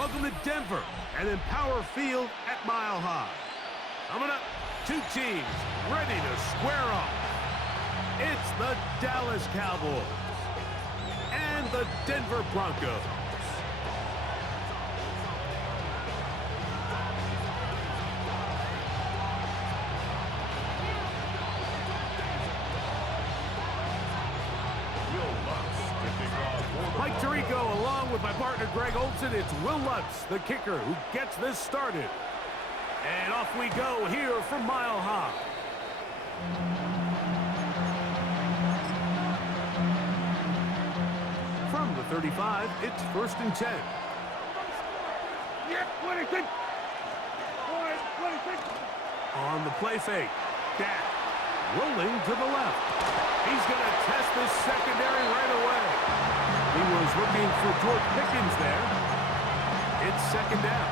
Welcome to Denver and Empower Field at Mile High. Coming up, two teams ready to square off. It's the Dallas Cowboys and the Denver Broncos. Mike Tirico along with my partner Greg Olson. It's Will Lutz, the kicker, who gets this started. And off we go here from Mile High. From the 35, it's 1st and 10. On the play fake, Dak rolling to the left. He's going to test this secondary right away. He was looking for George Pickens there. It's 2nd down.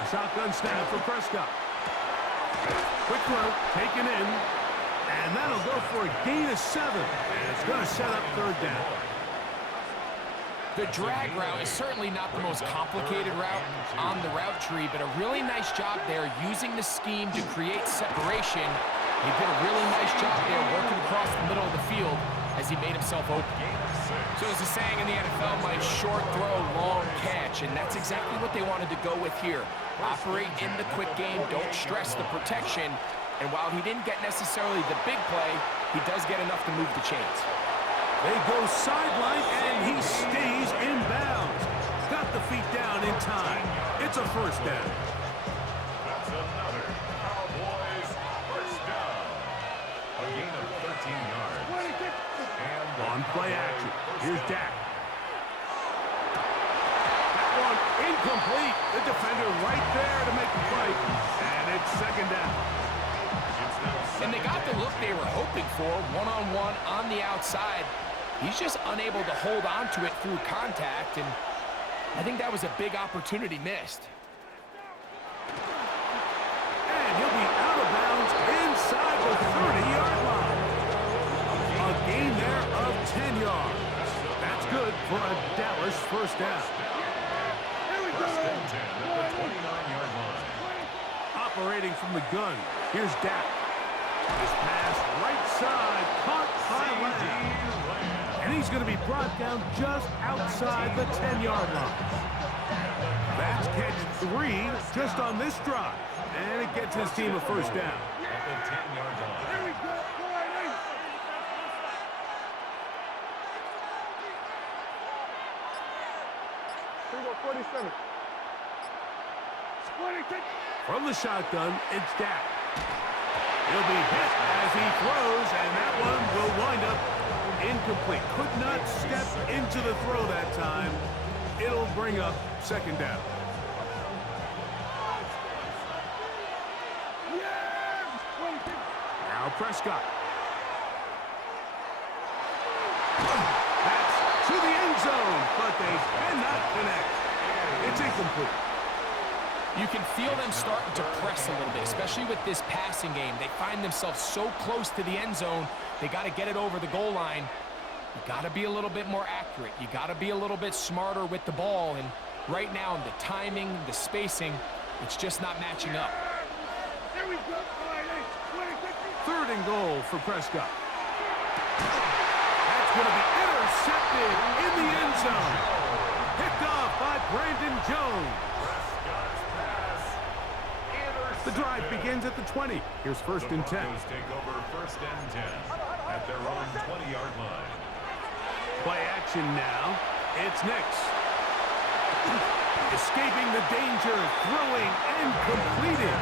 A shotgun snap for Prescott. Quick throw, taken in, and that'll go for a gain of 7. And it's going to set up 3rd down. The drag route is certainly not the most complicated route on the route tree, but a really nice job there using the scheme to create separation. He did a really nice job there working across the middle of the field as he made himself open. So as a saying in the NFL, Mike, short throw, long catch, and that's exactly what they wanted to go with here. Operate in the quick game, don't stress the protection, and while he didn't get necessarily the big play, he does get enough to move the chains. They go sideline, and he stays in bounds. Got the feet down in time. It's a 1st down. That's another Cowboys 1st down. A gain of 13 yards. On play action, here's Dak. That one incomplete. The defender right there to make the play. And it's 2nd down. And they got the look they were hoping for, one-on-one on the outside. He's just unable to hold on to it through contact, and I think that was a big opportunity missed. And he'll be out of bounds inside the 30-yard line. A gain there of 10 yards. That's good for a Dallas 1st down. First and 10 at the 29-yard line. Operating from the gun, here's Dak. His pass right side, caught by Lamb. And he's going to be brought down just outside the 10-yard line. That's catch 3 just on this drive. And it gets his team a 1st down. At the 10-yard line. There we go. 47. From the shotgun, it's Dak. He'll be hit as he throws, and that one will wind up incomplete. Could not step into the throw that time. It'll bring up 2nd down. Now Prescott. That's to the end zone, but they cannot connect. It's incomplete. You can feel them starting to press a little bit, especially with this passing game. They find themselves so close to the end zone, they got to get it over the goal line. You got to be a little bit more accurate. You got to be a little bit smarter with the ball, and right now, the timing, the spacing, it's just not matching up. 3rd and goal for Prescott. That's going to be intercepted in the end zone. Picked off by Brandon Jones. The drive begins at the 20. Here's 1st and 10. Broncos take over 1st and 10 at their own 20-yard line. Play action now. It's Nix. Escaping the danger, throwing and completing.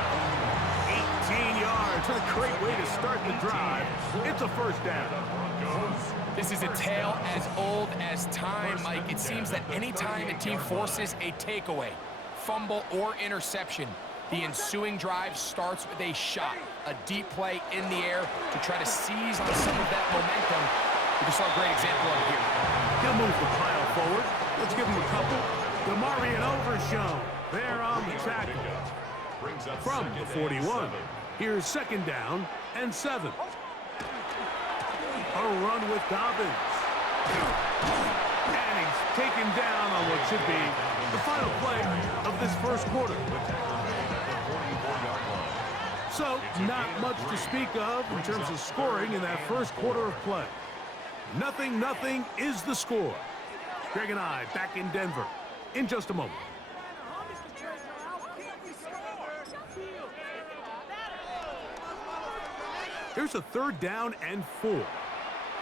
18 yards. A great way to start the drive. It's a 1st down. This is a tale as old as time, Mike. It seems that anytime a team forces a takeaway, fumble, or interception, the ensuing drive starts with a shot, a deep play in the air to try to seize on some of that momentum. We just saw a great example of it here. He'll move the pile forward. Let's give him a couple. DeMarvion Overshown there on the tackle. From the 41, here's 2nd down and 7. one with Dobbins. And he's taken down on what should be the final play of this first quarter. So, not much to speak of in terms of scoring in that first quarter of play. 0-0 is the score. Greg and I back in Denver in just a moment. Here's a 3rd down and 4.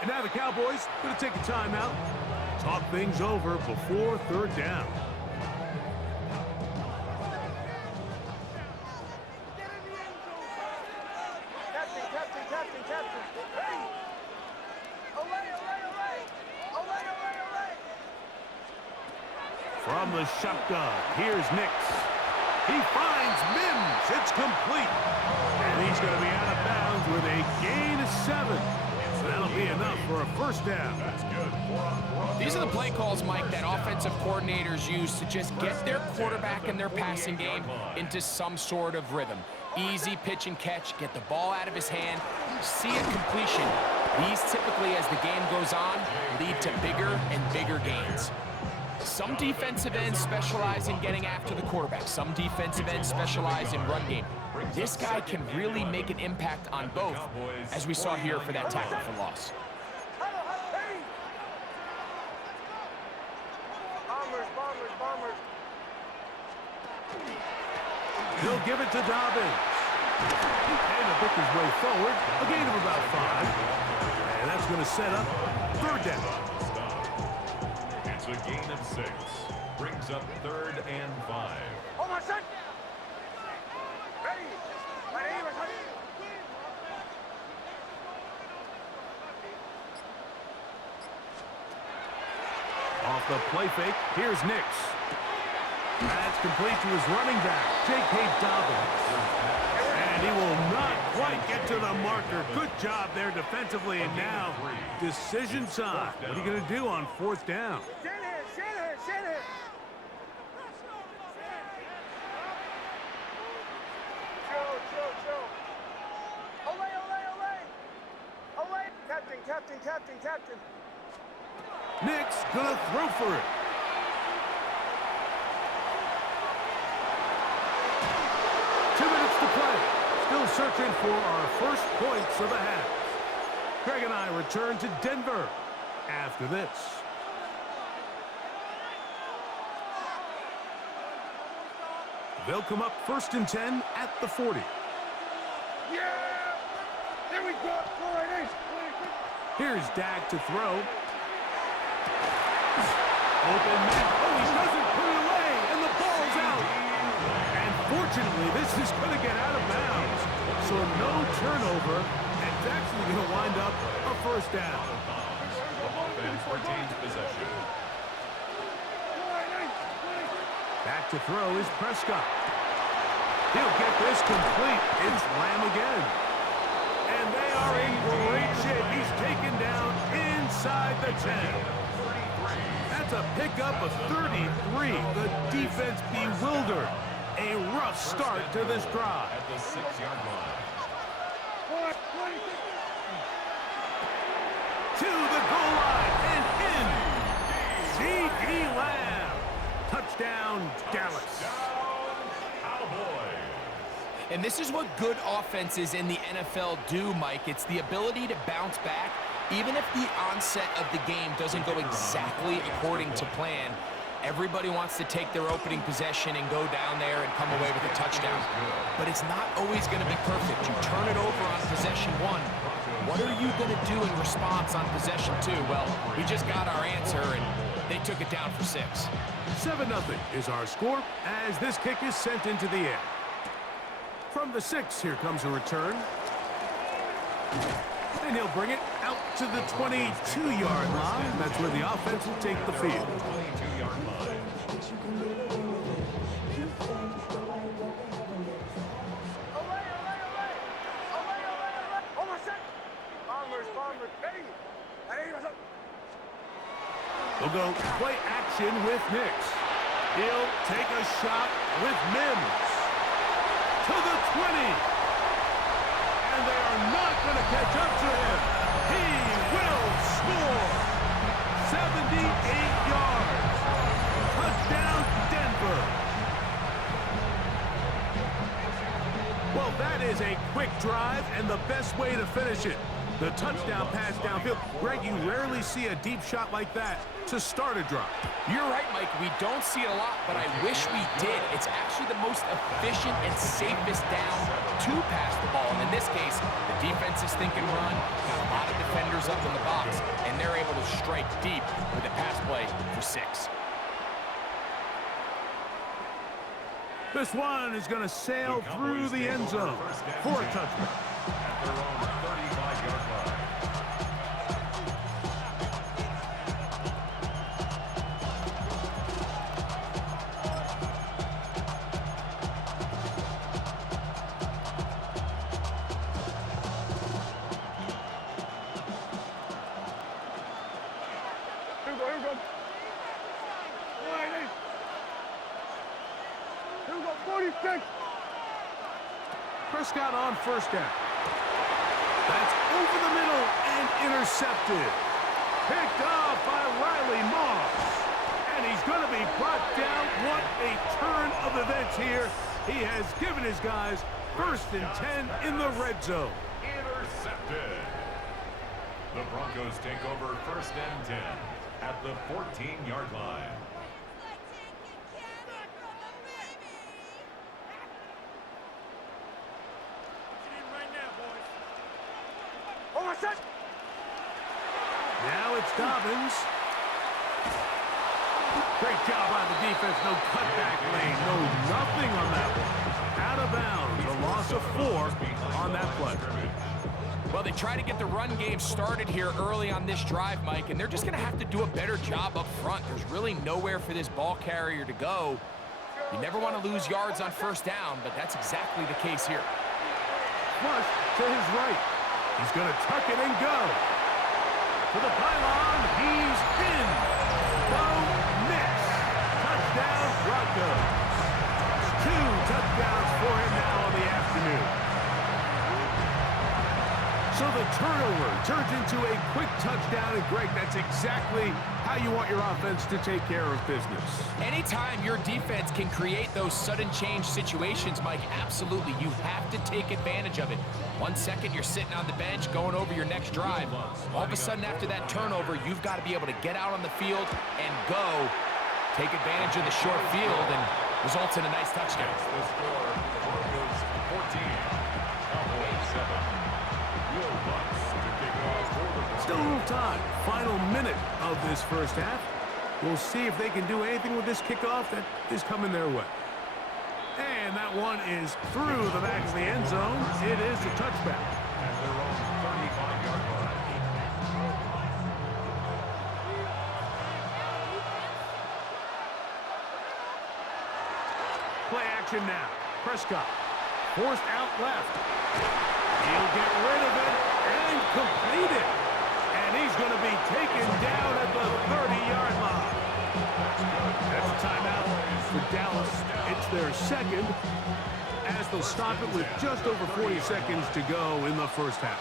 And now the Cowboys going to take a timeout, talk things over before 3rd down. From the shotgun, here's Nix. He finds Mims. It's complete. And he's going to be out of bounds with a gain of 7. So that'll be enough for a first down. These are the play calls, Mike, that offensive coordinators use to just get their quarterback and their passing game into some sort of rhythm. Easy pitch and catch, get the ball out of his hand, see a completion. These typically, as the game goes on, lead to bigger and bigger gains. Some defensive ends specialize in getting after the quarterback. Some defensive ends specialize in run game. This guy can really make an impact on both, as we saw here for that tackle for loss. Bombers. He'll give it to Dobbins. And he'll pick his way forward. A gain of about 5. And that's going to set up 3rd down. It's a gain of 6. Brings up 3rd and 5. Oh, my son! Ready! Off the play fake, here's Nix. That's complete to his running back, J.K. Dobbins. And he will not quite get to the marker. Good job there defensively, and now decision time. What are you going to do on 4th down? Shanahan! Joe. Olay! Captain! Nix gonna throw for it. Two minutes to play. Still searching for our first points of the half. Greg and I return to Denver after this. They'll come up 1st and 10 at the 40. Yeah! There we go! Here's Dak to throw. Open man. Oh, he doesn't put it away, and the ball's out. And fortunately, this is going to get out of bounds. So no turnover, and it's actually going to wind up a first down. The offense retains possession. Back to throw is Prescott. He'll get this complete. It's Lamb again. And they are in great shape. He's taken down inside the 10. That's a pickup of 33. The defense bewildered. A rough start to this drive. At the 6-yard line. To the goal line and in. C.D. Lamb. Touchdown, Dallas. And this is what good offenses in the NFL do, Mike. It's the ability to bounce back, even if the onset of the game doesn't go exactly according to plan. Everybody wants to take their opening possession and go down there and come away with a touchdown. But it's not always going to be perfect. You turn it over on possession 1. What are you going to do in response on possession 2? Well, we just got our answer, and they took it down for 6. 7-0 is our score as this kick is sent into the air. From the 6, here comes a return. And he'll bring it out to the 22-yard line. That's where the offense will take the field. 22-yard line. Bombers. Ready! They'll go play action with Nix. He'll take a shot with Mims. To the 20. And they are not going to catch up to him. He will is a quick drive and the best way to finish it. The touchdown pass downfield. Greg, you rarely see a deep shot like that to start a drive. You're right, Mike. We don't see it a lot, but I wish we did. It's actually the most efficient and safest down to pass the ball. And in this case, the defense is thinking run, got a lot of defenders up in the box, and they're able to strike deep with a pass play for 6. This one is going to sail through the end zone for a touchdown. At their own 35-yard line. Here we go, here we go. Here we go, 46. Prescott on first down. That's over the middle and intercepted. Picked off by Riley Moss. And he's going to be brought down. What a turn of events here. He has given his guys 1st and 10 in the red zone. Intercepted. The Broncos take over 1st and 10 at the 14-yard line. Oh, my son. Now it's Dobbins. Great job by the defense. No cutback lane. No nothing on that one. Out of bounds. A loss of 4 on that play. Well, they try to get the run game started here early on this drive, Mike, and they're just going to have to do a better job up front. There's really nowhere for this ball carrier to go. You never want to lose yards on first down, but that's exactly the case here. Flush to his right. He's going to tuck it and go. To the pylon. He's in. No miss. Touchdown, Broncos. 2 touchdowns for him now on the afternoon. So the turnover turns into a quick touchdown, and Greg, that's exactly how you want your offense to take care of business. Anytime your defense can create those sudden change situations, Mike, absolutely, you have to take advantage of it. 1 second, you're sitting on the bench, going over your next drive. All of a sudden, after that turnover, you've got to be able to get out on the field and go. Take advantage of the short field, and results in a nice touchdown. The score, Broncos 14, Cowboys 7. Still a little time. Final minute of this first half. We'll see if they can do anything with this kickoff that is coming their way. And that one is through the back of the end zone. It is a touchback. At their own 35-yard line. Play action now. Prescott forced out left. He'll get rid of it and complete it. And he's going to be taken down at the 30-yard line. That's a timeout for Dallas. It's their second, as they'll stop it with just over 40 seconds to go in the first half.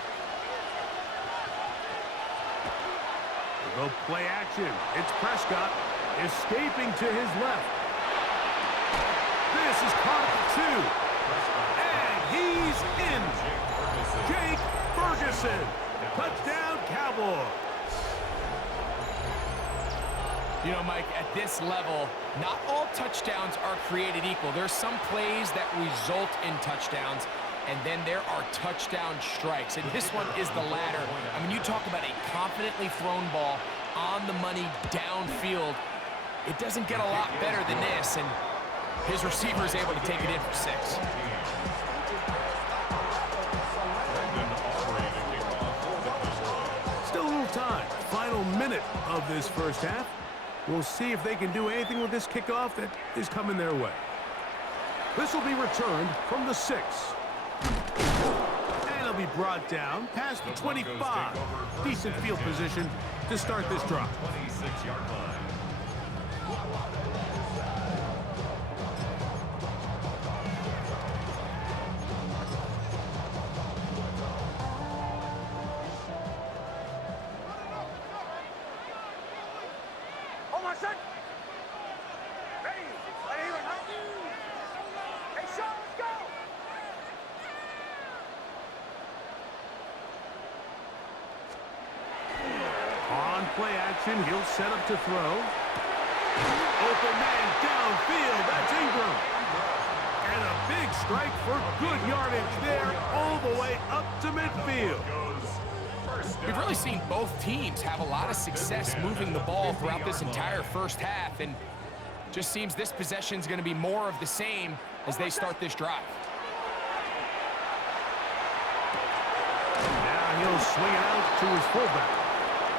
They'll go play action. It's Prescott escaping to his left. This is caught at 2. And he's in. Jake Ferguson. Touchdown, Cowboys. You know, Mike, at this level, not all touchdowns are created equal. There's some plays that result in touchdowns, and then there are touchdown strikes. And this one is the latter. I mean, you talk about a confidently thrown ball on the money downfield. It doesn't get a lot better than this, and his receiver is able to take it in for 6. Still a little time. Final minute of this first half. We'll see if they can do anything with this kickoff that is coming their way. This will be returned from the 6. And it'll be brought down past the 25. Decent field position to start this drive. 26-yard line. Oh, my son. Hey, Sean, let's go. play action, he'll set up to throw. Open man downfield. That's Ingram. And a big strike for good yardage there all the way up to midfield. We've really seen both teams have a lot of success moving the ball throughout this entire first half, and just seems this possession is going to be more of the same as they start this drive. Now he'll swing it out to his fullback.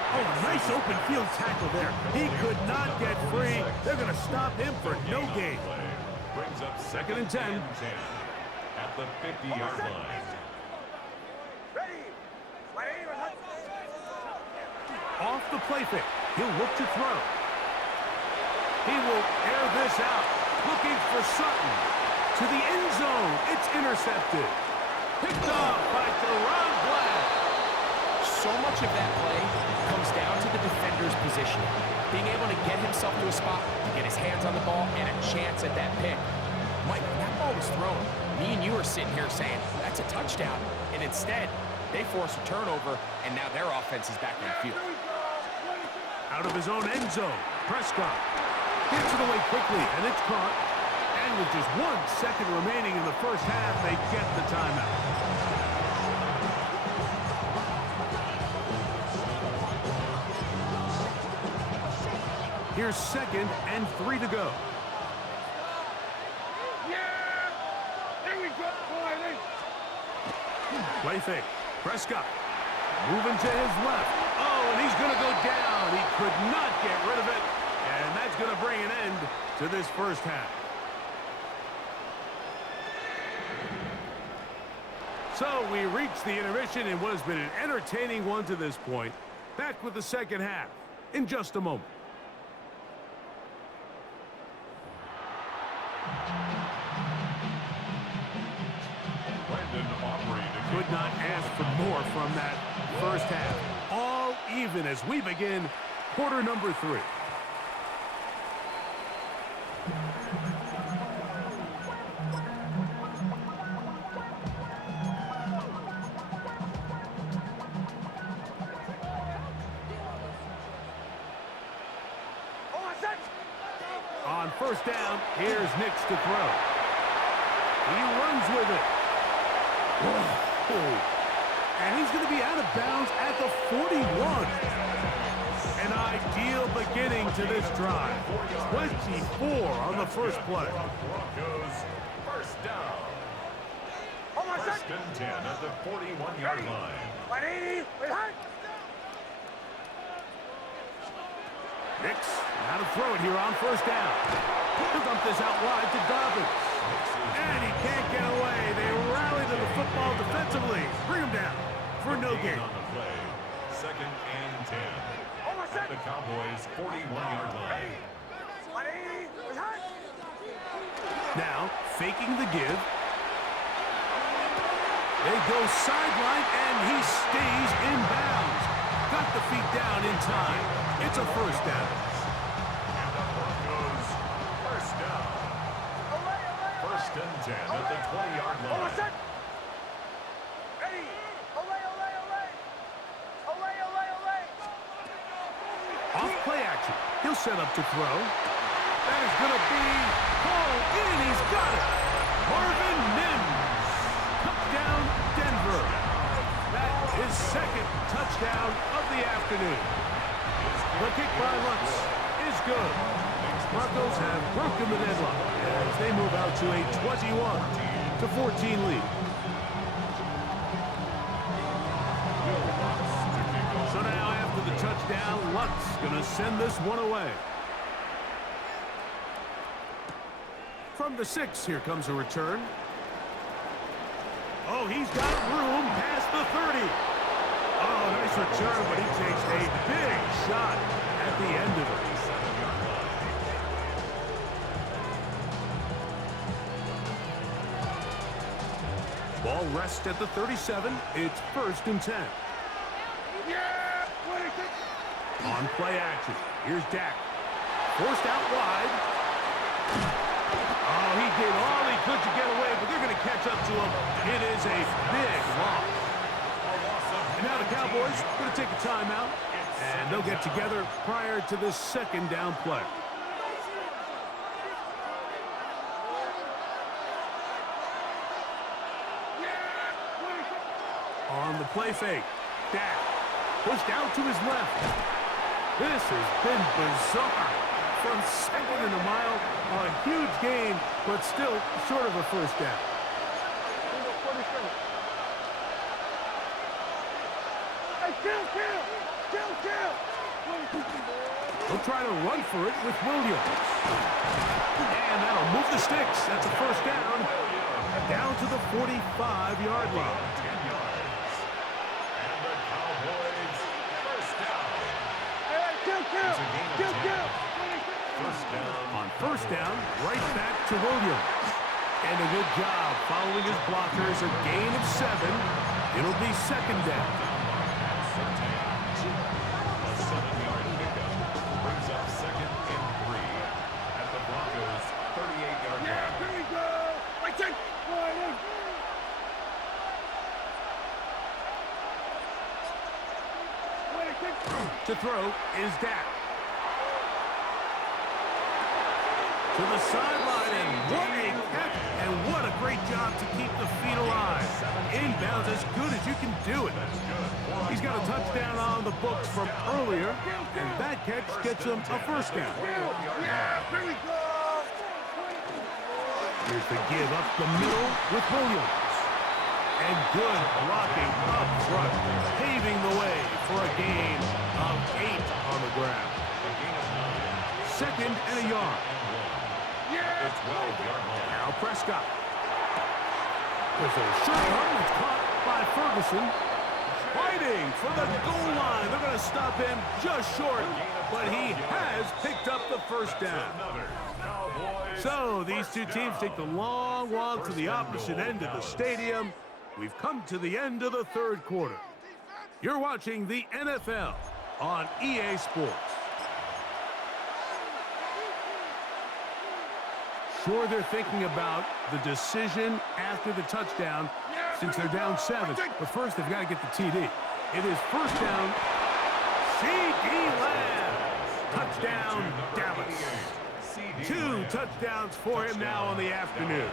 Oh, a nice open field tackle there. He could not get free. They're going to stop him for no gain. Brings up 2nd and 10. At the 50-yard line. Off the play fake. He'll look to throw. He will air this out. Looking for Sutton. To the end zone. It's intercepted. Picked off by Deron Black. So much of that play comes down to the defender's position. Being able to get himself to a spot, to get his hands on the ball, and a chance at that pick. Mike, when that ball was thrown, me and you are sitting here saying, that's a touchdown. And instead, they force a turnover, and now their offense is back in the field. Out of his own end zone, Prescott gets it away quickly, and it's caught. And with just 1 second remaining in the first half, they get the timeout. Here's 2nd and 3 to go. Yeah! There we go, boy. Play fake. Prescott moving to his left. Oh, and he's going to go down. He could not get rid of it. And that's going to bring an end to this first half. So we reached the intermission in what has been an entertaining one to this point. Back with the second half in just a moment. Could not ask for more from that first half. All even as we begin quarter number 3. On first down, here's Nix to throw. He runs with it. Whoa. And he's going to be out of bounds at the 41. An ideal beginning to this drive. 24 on the first play. Broncos first down. First and 10 at the 41-yard line. Nix, now to throw it here on first down. He'll dump this out wide to Dobbins. And he can't get away. They rally to the football defensively. Bring him down for no gain. On the play, 2nd and 10 at the Cowboys' 41-yard line. Now, faking the give. They go sideline, and he stays in bounds. Got the feet down in time. It's a first down. And the Broncos first down. First and 10 at the 20-yard line. Off play action. He'll set up to throw. That is going to be called in. He's got it. Marvin Mims. Touchdown, Denver. That is 2nd touchdown of the afternoon. The kick by Lutz is good. Broncos have broken the deadlock as they move out to a 21-14 lead. So now after the touchdown, Lutz going to send this one away. From the 6, here comes a return. Oh, he's got room past the 30. Oh, nice return, but he takes a big shot at the end of it. Ball rests at the 37. It's 1st and 10. On play action. Here's Dak. Forced out wide. Oh, he did all he could to get away, but they're going to catch up to him. It is a big loss. And now the Cowboys going to take a timeout. And they'll get together prior to the second down play. On the play fake, Dak pushed out to his left. This has been bizarre. From second and a mile, a huge gain, but still short of a first down. He'll try to run for it with Williams. And that'll move the sticks. That's a first down. Down to the 45-yard line. 10 yards. And the Cowboys first down. It's a gain of 10. First down. On first down, right back to Williams. And a good job following his blockers. A gain of 7. It'll be second down. A 7-yard pickup brings up second and 3 at the Broncos' 38-yard line. Here we go. Right check. To throw is Dak. To the sideline, and what a catch, and what a great job to keep the feet alive. Inbounds as good as you can do it. He's got a touchdown on the books from earlier, and that catch gets him a first down. Here we go. Here's the give up the middle with Williams. And good blocking up front, paving the way for a gain of 8 on the ground. A gain of 9. Second and a yard. The 12-yard line. Now Prescott. There's a short run that's caught by Ferguson. Fighting for the goal line. They're going to stop him just short, but he has picked up the first down. Another Cowboys. So these two teams take the long walk to the opposite end of the stadium. We've come to the end of the third quarter. You're watching the NFL on EA Sports. Sure, they're thinking about the decision after the touchdown since they're down 7. But first, they've got to get the TD. It is first down. CeeDee Lamb. Touchdown, Dallas. 2 touchdowns for him now on the afternoon.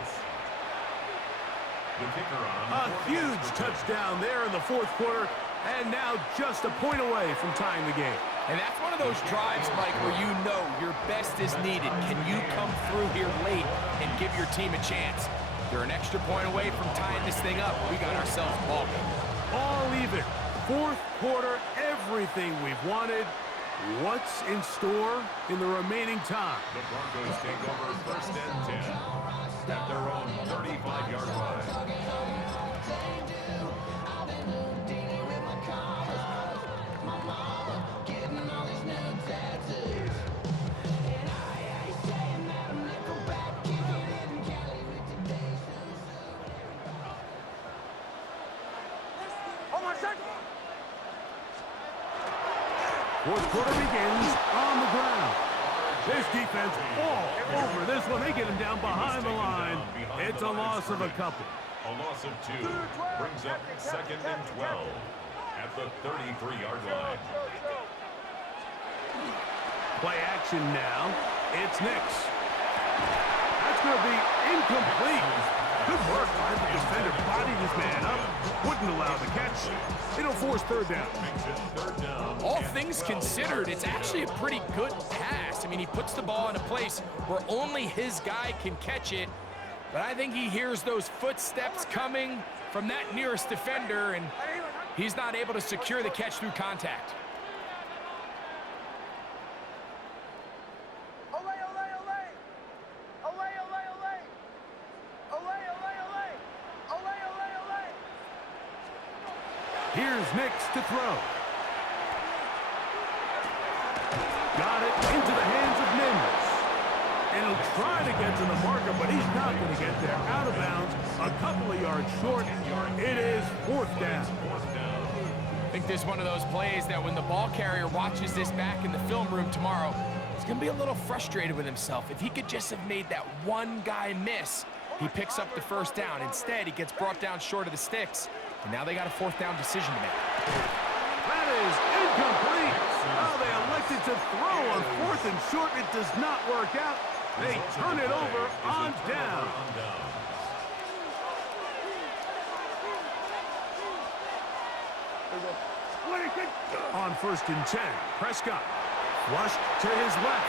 The kicker on A huge touchdown there in the fourth quarter, and now just a point away from tying the game. And that's one of those drives, Mike, where you know your best is needed. Can you come through here late and give your team a chance? They're an extra point away from tying this thing up. We got ourselves a ball game. All even. Fourth quarter, everything we've wanted. What's in store in the remaining time? The Broncos take over first and 10 at their own 35-yard line. Fourth quarter begins on the ground. This defense all over this one. They get him down behind the line. It's a loss of a couple. A loss of 2 brings up second and 12 at the 33-yard line. Play action now. It's Nix. That's going to be incomplete. Good work by the defender. Bodied his man up. Wouldn't allow the catch. It'll force third down. All things considered, it's actually a pretty good pass. I mean, he puts the ball in a place where only his guy can catch it. But I think he hears those footsteps coming from that nearest defender, and he's not able to secure the catch through contact. Here's Nix to throw. Got it into the hands of Mims. And he'll try to get to the marker, but he's not going to get there. Out of bounds, a couple of yards short. It is fourth down. I think this is one of those plays that when the ball carrier watches this back in the film room tomorrow, he's going to be a little frustrated with himself. If he could just have made that one guy miss, he picks up the first down. Instead, he gets brought down short of the sticks. And now they got a fourth down decision to make. That is incomplete. does not work out. They turn it over on down. On 1st and 10, Prescott flushed to his left.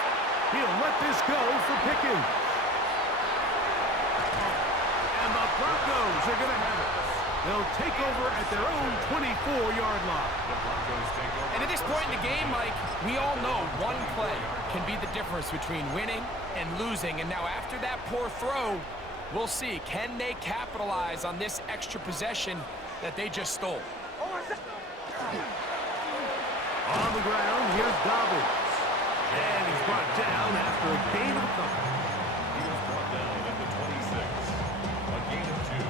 He'll let this go for Pickens. And the Broncos are going to have it. They'll take over at their own 24-yard line. And at this point in the game, Mike, we all know one play can be the difference between winning and losing. And now after that poor throw, we'll see. Can they capitalize on this extra possession that they just stole? On the ground, here's Dobbins. And he's brought down after a gain of a couple. He was brought down at the 26. A gain of 2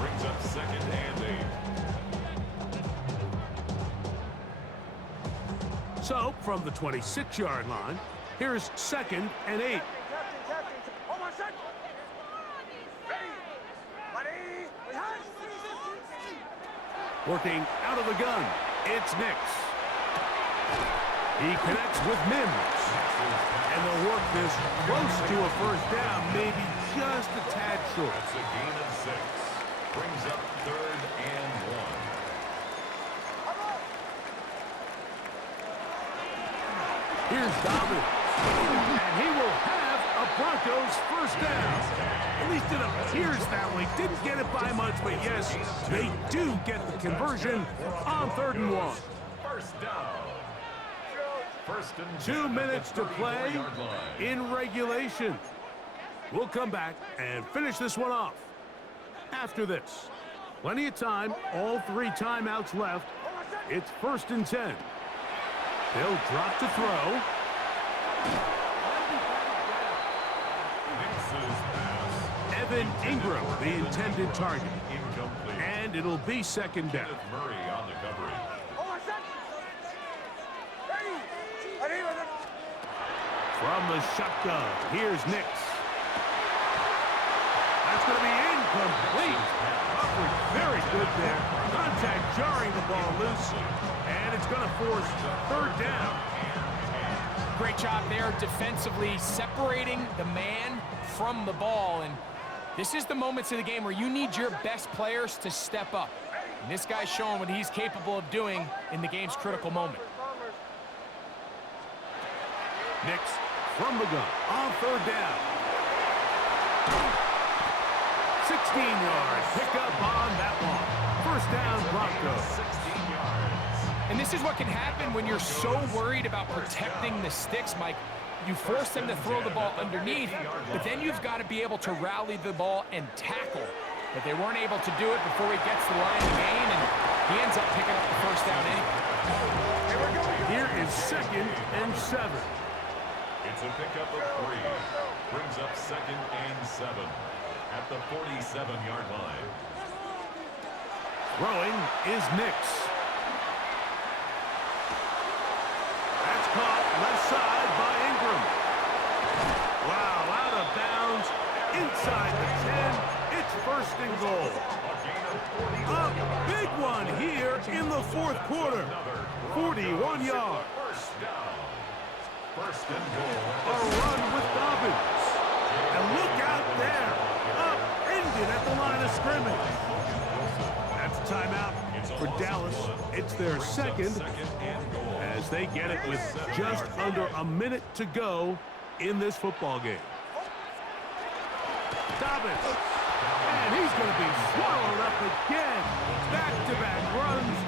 brings up 2nd and 8. So, from the 26-yard line, here's 2nd and 8. Working out of the gun, it's Nix. He connects with Mims. And they'll work this close to a 1st down, maybe just a tad short. That's a gain of 6. Brings up 3rd and 1. Here's Dobbins. And he will have a Broncos 1st down. At least it appears that way. Didn't get it by much, but yes, they do get the conversion on 3rd and 1. 1st down. 1st and 2 minutes to play in regulation. We'll come back and finish this one off after this. Plenty of time, all 3 timeouts left. It's 1st and 10. They'll drop to throw. Evan Ingram, the intended target. Incomplete. And it'll be 2nd down. Murray on the coverage. From the shotgun, here's Nix. That's going to be incomplete. Crawford very good there. Contact jarring the ball loose. And it's going to force 3rd down. Great job there defensively, separating the man from the ball. And this is the moments of the game where you need your best players to step up. And this guy's showing what he's capable of doing in the game's critical moment. Nix from the gun on 3rd down. 16 yards. Pick up on that one. 1st down, Broncos. 16 yards. And this is what can happen when you're so worried about protecting the sticks, Mike. You force them to throw the ball underneath, but then you've got to be able to rally the ball and tackle. But they weren't able to do it before he gets the line to gain, and he ends up picking up the 1st down anyway. Here is 2nd and 7. It's a pickup of 3. Brings up 2nd and 7 at the 47-yard line. Throwing is Nix. That's caught left side by Ingram. Wow, out of bounds, inside the 10. It's 1st and goal. A big one here in the 4th quarter. 41 yards. 1st down. 1st and goal. A run with Dobbins. And look out there. Upended at the line of scrimmage. That's a timeout for Dallas. It's their 2nd as they get it with just under a minute to go in this football game. Dobbins. And he's going to be swallowed up again. Back-to-back runs,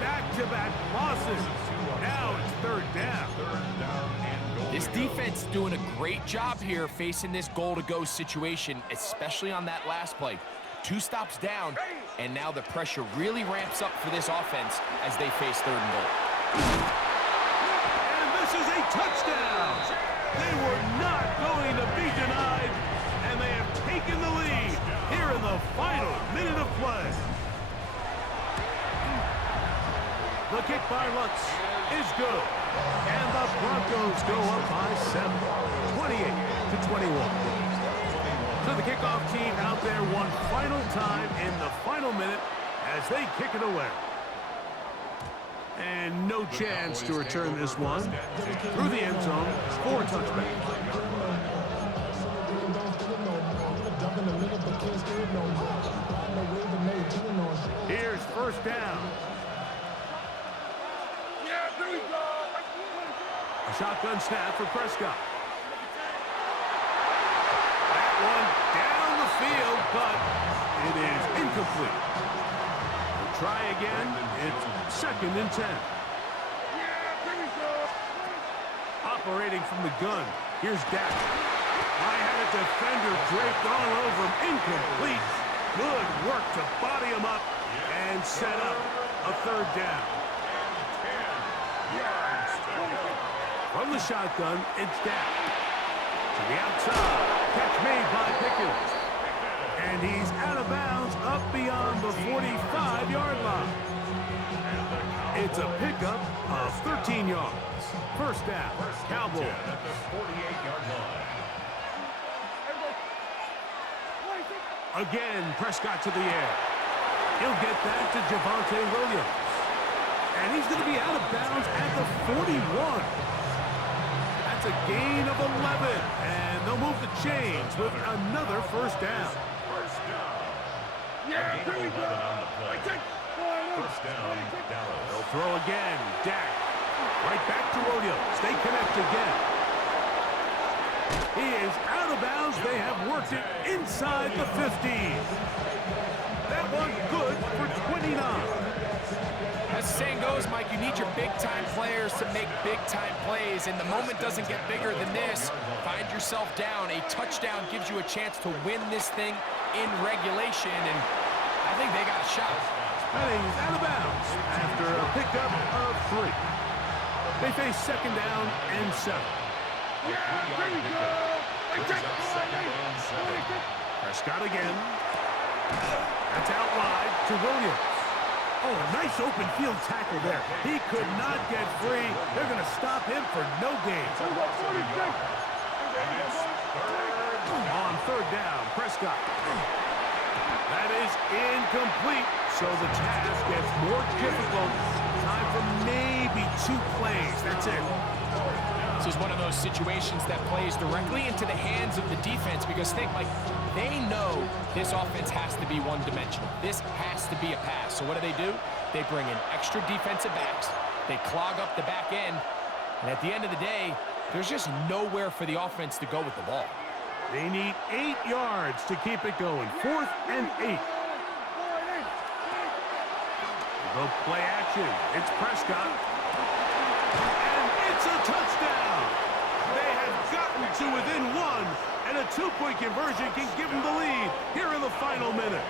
back-to-back losses. Now it's 3rd down. This defense doing a great job here facing this goal-to-go situation, especially on that last play. 2 stops down, and now the pressure really ramps up for this offense as they face 3rd and goal. And this is a touchdown. They were not going to be denied, and they have taken the lead here in the final minute of play. The kick by Lutz is good. And the Broncos go up by 7, 28-21. So the kickoff team out there one final time in the final minute as they kick it away. And no chance to return this one. Through the end zone for a touchback. Here's first down. Yeah, there we go. A shotgun snap for Prescott. That one down the field, but it is incomplete. We'll try again. It's 2nd and 10. Yeah, there we go. Operating from the gun. Here's Dak. I had a defender draped all over him. Incomplete. Good work to body him up and set up a 3rd down. From the shotgun, it's Dak. To the outside. Catch made by Pickens. And he's out of bounds up beyond the 45-yard line. It's a pickup of 13 yards. First down, Cowboys. At the 48-yard line. Again, Prescott to the air. He'll get that to Javonte Williams. And he's going to be out of bounds at the 41. That's a gain of 11. And they'll move the chains with another first down. First down. Yeah, there we go. First down, Dallas. They'll throw again. Dak. Right back to Williams. They connect again. He is out of bounds. They have worked it inside the 15. That one good for 29. As the saying goes, Mike, you need your big-time players to make big-time plays, and the moment doesn't get bigger than this. Find yourself down. A touchdown gives you a chance to win this thing in regulation, and I think they got a shot. And he's out of bounds after a pickup of 3. They face 2nd down and 7. Yeah, there we go. Prescott again. That's out wide to Williams. Oh, a nice open field tackle there. He could not get free. They're going to stop him for no gain. On 3rd down, Prescott. That is incomplete, so the task gets more difficult. Time for maybe 2 plays. That's it. This is one of those situations that plays directly into the hands of the defense because like they know this offense has to be one-dimensional. This has to be a pass. So what do? They bring in extra defensive backs. They clog up the back end. And at the end of the day, there's just nowhere for the offense to go with the ball. They need 8 yards to keep it going. 4th and 8. The play action. It's Prescott. And it's a touchdown. They have gotten to within 1, and a 2-point conversion can give them the lead here in the final minute.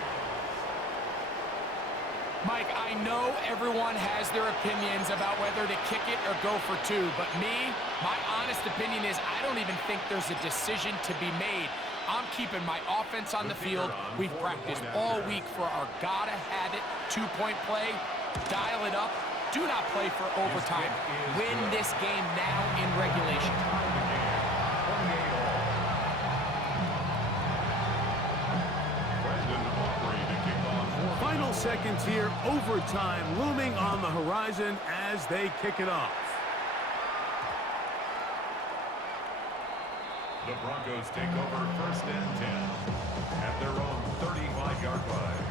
Mike, I know everyone has their opinions about whether to kick it or go for 2, but my honest opinion is I don't even think there's a decision to be made. I'm keeping my offense on the field. We've practiced all week for our gotta-have-it 2-point play. Dial it up. Do not play for overtime. Win this game now in regulation. Final seconds here, overtime looming on the horizon as they kick it off. The Broncos take over 1st and 10 at their own 35-yard line.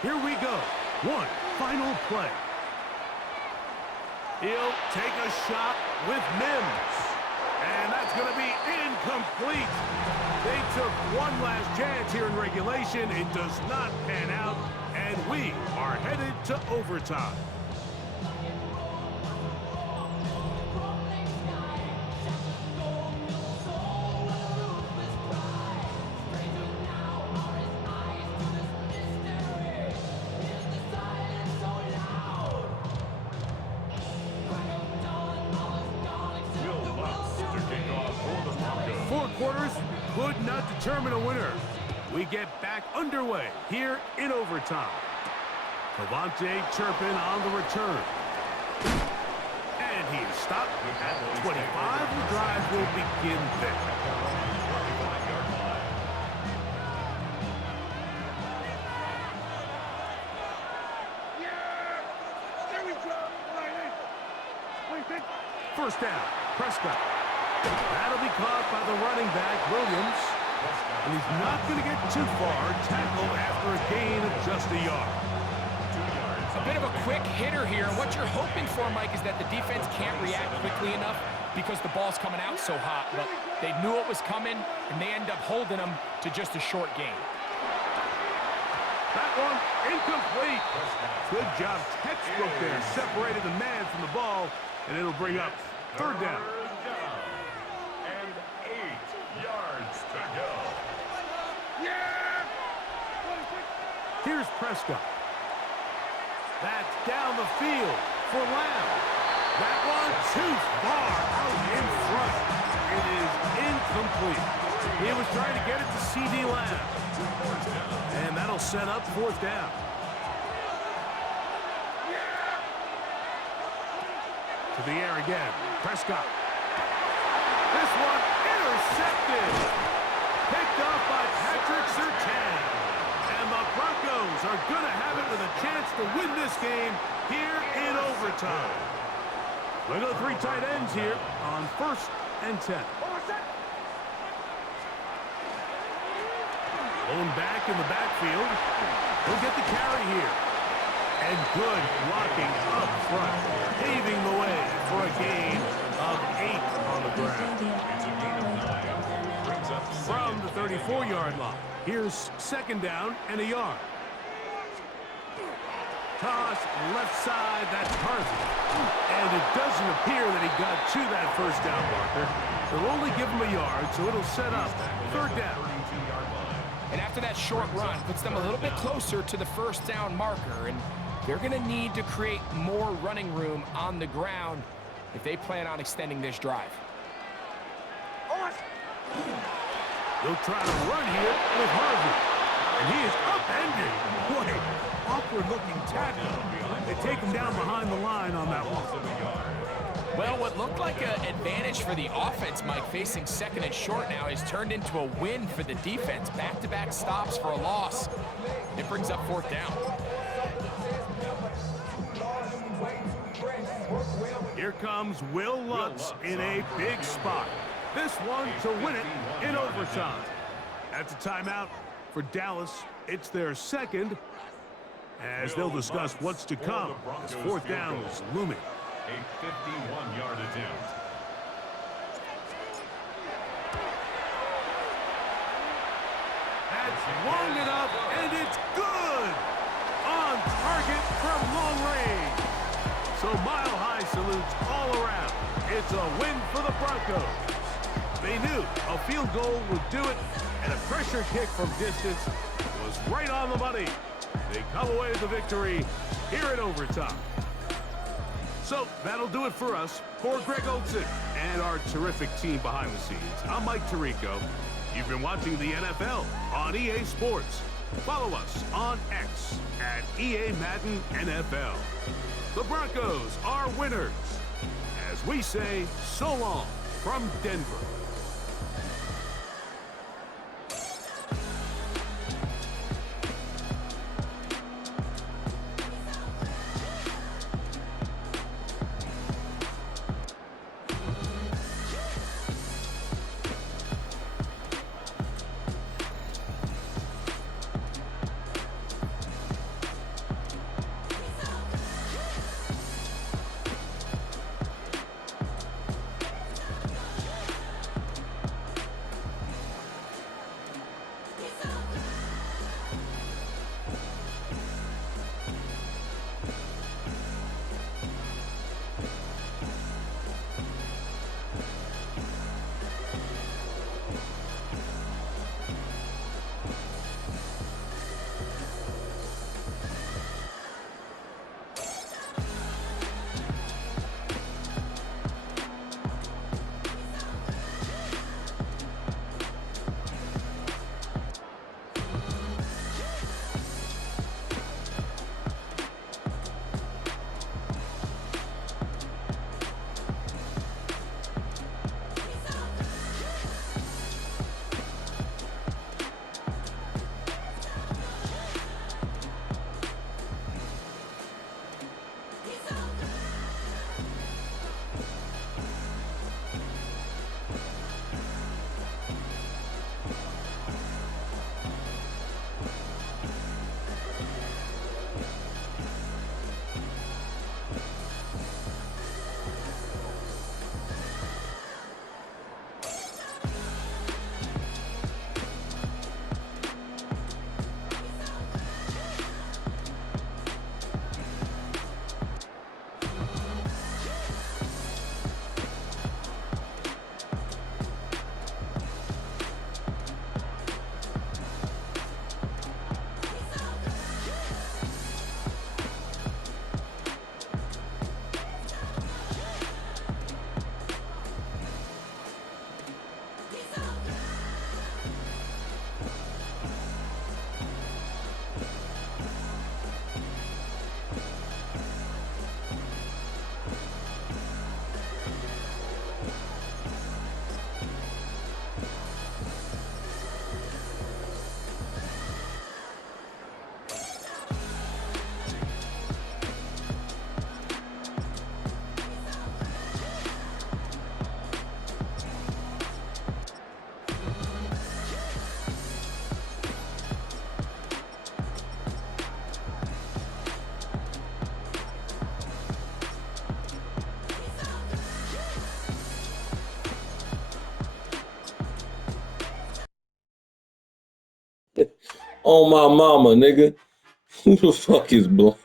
Here we go. One final play. He'll take a shot with Mims. And that's going to be incomplete. They took one last chance here in regulation. It does not pan out. And we are headed to overtime. Quarters could not determine a winner. We get back underway here in overtime. Cavante Turpin on the return. And he's stop at 25. The drive will begin there. First down, Prescott. That'll be caught by the running back, Williams. And he's not going to get too far. Tackle after a gain of just a yard. A bit of a quick hitter here. What you're hoping for, Mike, is that the defense can't react quickly enough because the ball's coming out so hot. But they knew it was coming, and they end up holding them to just a short gain. That one incomplete. Good job, textbook there. Separated the man from the ball, and it'll bring up third down. And 8 yards to go. Here's Prescott. That's down the field for Lamb. That one too far out in front. It is incomplete. He was trying to get it to C.D. Lamb. And that'll set up fourth down. To the air again. Prescott. This one intercepted. Picked off by Patrick Surtain. And the Broncos are going to have it with a chance to win this game here in overtime. Look at the 3 tight ends here on 1st and 10. Going back in the backfield. He'll get the carry here. And good blocking up front, paving the way for a gain of 8 on the ground. From the 34-yard line, here's second down and a yard. Toss left side, that's Harvey. And it doesn't appear that he got to that first down marker. They'll only give him a yard, so it'll set up third down. And after that short run, puts them a little bit closer to the first down marker. And they're going to need to create more running room on the ground if they plan on extending this drive. They'll try to run here with Harvey. And he is upended. Boy, awkward-looking tackle. They take him down behind the line on that one. Well, what looked like an advantage for the offense, Mike, facing second and short now, has turned into a win for the defense. Back-to-back stops for a loss. It brings up fourth down. Here comes Will Lutz in a big spot. This one to win it in overtime. That's a timeout for Dallas. It's their second, as they'll discuss what's to come as fourth down is looming. A 51-yard attempt. That's long enough, and it's good! On target from long range. So mile-high salutes all around. It's a win for the Broncos. They knew a field goal would do it, and a pressure kick from distance was right on the money. They come away with the victory here in overtime. So that'll do it for us. For Greg Olsen and our terrific team behind the scenes, I'm Mike Tirico. You've been watching the NFL on EA Sports. Follow us on X at EA Madden NFL. The Broncos are winners. As we say, so long from Denver. On my mama, nigga. Who the fuck is Bland?